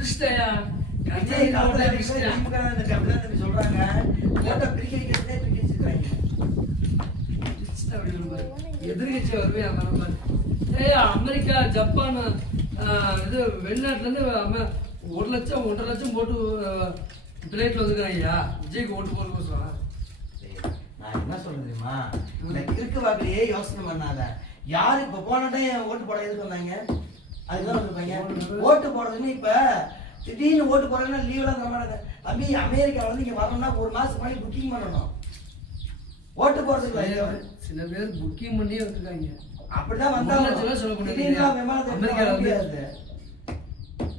பிரிச்சிட்டயா விஜய் காலத்துல திமுக அப்படிதான் தம்பி சொல்றாங்க. ஓட்ட பிரிக்க வைக்கிறதே பிரிக்க வச்சிருக்காங்க. எதிர்கட்சி வருவே அமெரிக்கா ஜப்பான் இது வெளிநாட்டுல இருந்து 1 லட்சம் 1.5 லட்சம் போட்டு பிளேட்ல வந்துக்கிறாங்கய்யா விஜய்க்கு ஓட்டு போடுறோம். நான் என்ன சொல்றேன் தெரியுமா, இந்த கிறுக்கு வாக்குலயே யோசனை பண்ணாத. யாரு இப்ப போன டைம் ஓட்டு போட எதுக்கு வந்தாங்க? அதுதான் இருப்பாங்க ஓட்டு போடுறதுன்னு. இப்ப திடீர்னு ஓட்டு போடுறதுன்னா லீவ்லாம் தர மாட்டாங்க தம்பி. அமெரிக்காவில வந்து இங்க வரணும்னா 1 மாசத்துக்கு முன்னாடி புக்கிங் பண்ணணும் ஓட்டு போடுறதுக்கு. சில பேர் புக்கிங் பண்ணியே வந்துருக்காங்க. அப்படிதான் வந்தாலும் சொல்ல முடியாது.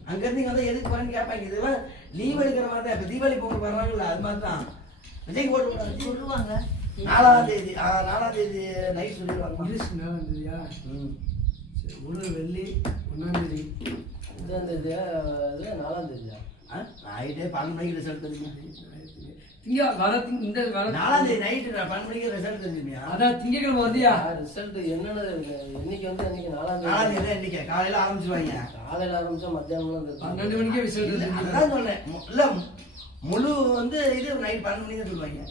அங்க இருந்து இங்க வந்து எதுக்கு வரேன்னு கேட்பாங்க. இதெல்லாம் லீவ் எடுக்கிற மாதிரி தான். இப்ப தீபாவளி பொங்கல் வர்றாங்கல்ல, அது மாதிரி தான் விஜய்க்கு ஓட்டு சொல்லுவாங்க. 4ஆம் தேதி நைட் சொல்லிடுவாங்க. 4ஆம் தேதியா? ஒரு வெள்ளி 1ஆம் தேதி 5ஆம் தேதியா? 4ஆம் தேதியா? நைட்டே 12 மணிக்கு ரிசல்ட் தெரியுமா? இந்த 4ஆம் தேதி நைட்டு 12 மணிக்கு ரிசல்ட் தெரியுமா? அதான் திங்கக்கிழமை வந்தியா? ரிசல்ட் என்னன்னு இன்னைக்கு வந்து இன்னைக்கு 4ஆம் தேதி இன்னைக்கு காலையில ஆரம்பிச்சுவாங்க. காலையில ஆரம்பிச்சா மத்தியானம் 12 மணிக்கே ரிசல்ட். அதான் சொன்னேன். இல்ல முழு வந்து இது நைட் 12 மணிக்கு சொல்லுவாங்க.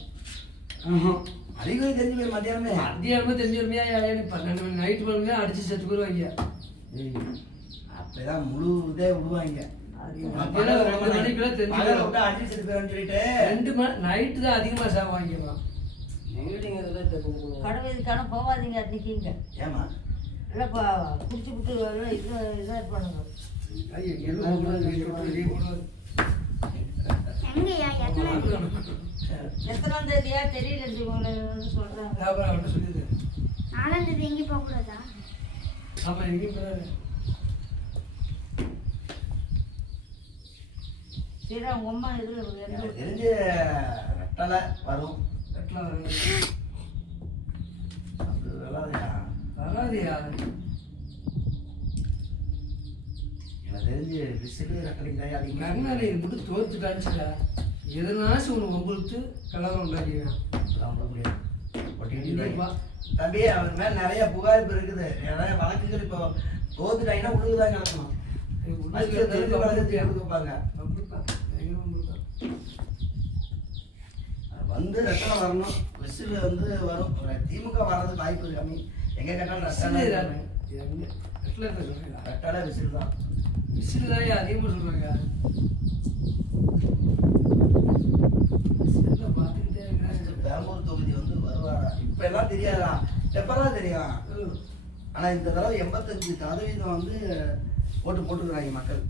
அதிகம் தெரிஞ்சு போய் மத்தியானமே தெரிஞ்சு வருமையா? 12 மணி நைட்டு 12 மணி அடிச்சு செத்து போயிருவாங்க. அப்பதான் முழு இதே விடுவாங்க. 2 மணிக்குள்ள தெரிஞ்சு அடிச்சு செத்து போயிடும் சொல்லிட்டு 2 மணி நைட்டு தான் அதிகமா சாப்பிடுவாங்க. கடவுளுக்கான போவாதீங்க நிற்கிங்க. ஏமா இல்லப்பா குடிச்சு விட்டு இதாக இருப்பானுங்க. எத்தனாம் தேதியா தெரியல சொல்றாங்க. 4ஆம் தேதி எங்கேயும் போக கூடாதா? ஆமா எங்கேயும் சரி அவங்க அம்மா இதுல தெரிஞ்சு ரெட்டலை வரும். வராதியா? எனக்கு தெரிஞ்சு விசிலு ரெட்டலைக்கு கருணாநிதி மட்டும் தோத்துட்டாச்சுடா. எதனாச்சும் ஒன்று உங்களுக்கு கலவரம் உண்டாக்கிடுவேன். தம்பி அவர் மேல நிறைய புகார் இப்ப இருக்குது. நிறைய வழக்குகள் இப்போ தோத்துட்டாங்கன்னா உள்ளுக்குதான் கிடக்கணும். வந்து ரெட்டலை வரணும். விசில் வந்து வரும். திமுக வர்றது வாய்ப்பு கம்மி. எங்க கேட்டாலும் ரெட்டலை விசில் தான். விசில் தான் அதிகமாக சொல்றாங்க. பெரம்பூர் தொகுதி வந்து வருவாரா இப்ப எல்லாம் தெரியாதா? எப்பதான் தெரியும். ஆனா இந்த தடவை 85% வந்து ஓட்டு போட்டுக்கிறாங்க மக்கள்.